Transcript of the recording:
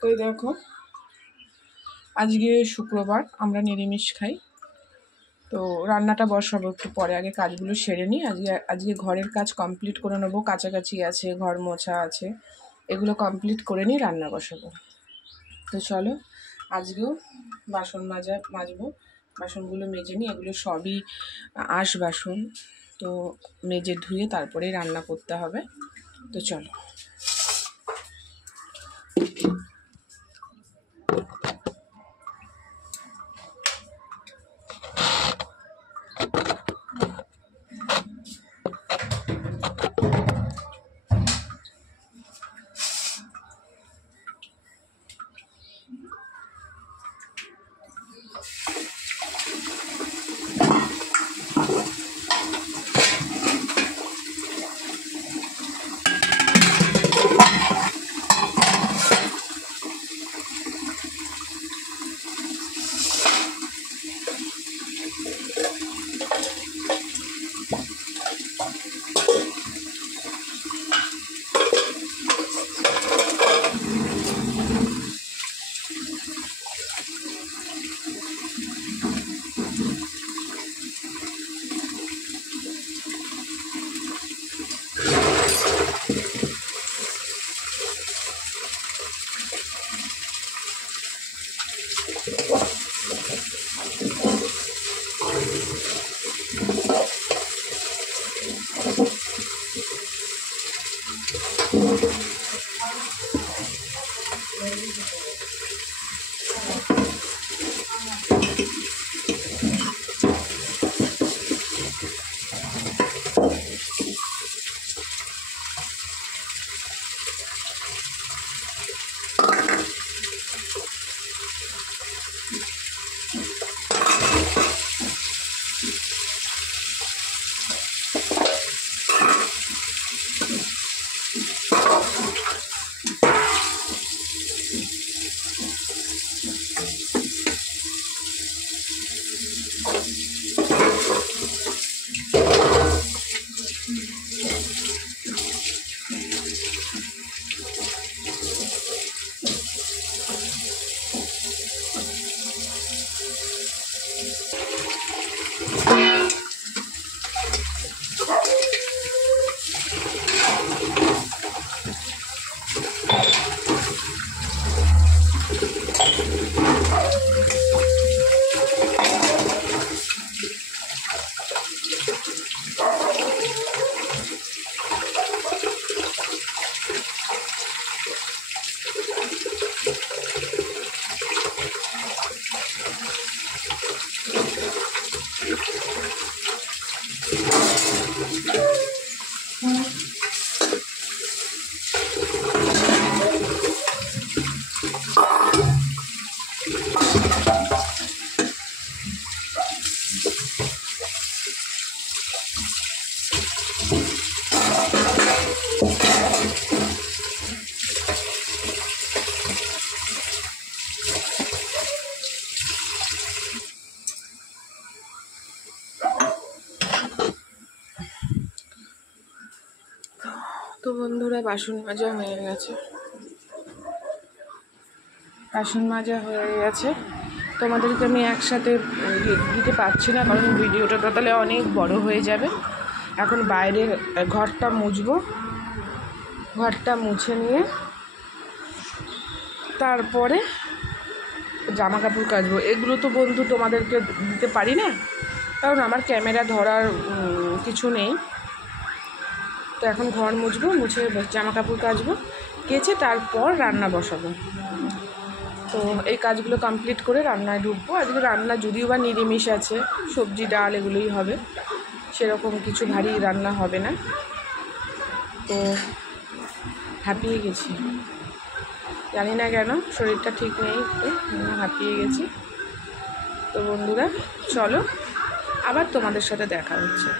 তো দেখো আজকে শুক্রবার, আমরা নিরামিষ খাই। তো রান্নাটা বসাবো একটু পরে, আগে কাজগুলো সেরে নিই। আজকে ঘরের কাজ কমপ্লিট করে নেবো, কাছাকাছি আছে, ঘর মোছা আছে, এগুলো কমপ্লিট করে নিই, রান্না বসাবো। তো চলো আজকেও বাসন মাজবো, বাসনগুলো মেজে নিই। এগুলো সবই আঁশ বাসন, তো মেজে ধুয়ে তারপরেই রান্না করতে হবে। তো চলো। তো বন্ধুরা, বাসন মাজা হয়ে গেছে। তোমাদেরকে আমি একসাথে দিতে পারছি না, কারণ ভিডিওটা তাহলে অনেক বড় হয়ে যাবে। এখন বাইরের ঘরটা মুছবো, ঘরটা মুছে নিয়ে তারপরে জামা কাপড় কাচবো। এগুলো তো বন্ধু তোমাদেরকে দিতে পারি না, কারণ আমার ক্যামেরা ধরার কিছু নেই। তো এখন ঘর মুছবো, মুছে জামা কাপড় কাচবো, কেচে তারপর রান্না বসাবো। তো এই কাজগুলো কমপ্লিট করে রান্নায় ঢুকবো। আজকে রান্না যদিও বা নিরামিষ আছে, সবজি ডাল এগুলোই হবে, সেরকম কিছু ভারী রান্না হবে না। তো হাঁপিয়ে গেছি, জানি না কেন, শরীরটা ঠিক নেই, হাঁপিয়ে গেছি। তো বন্ধুরা চলো, আবার তোমাদের সাথে দেখা হচ্ছে।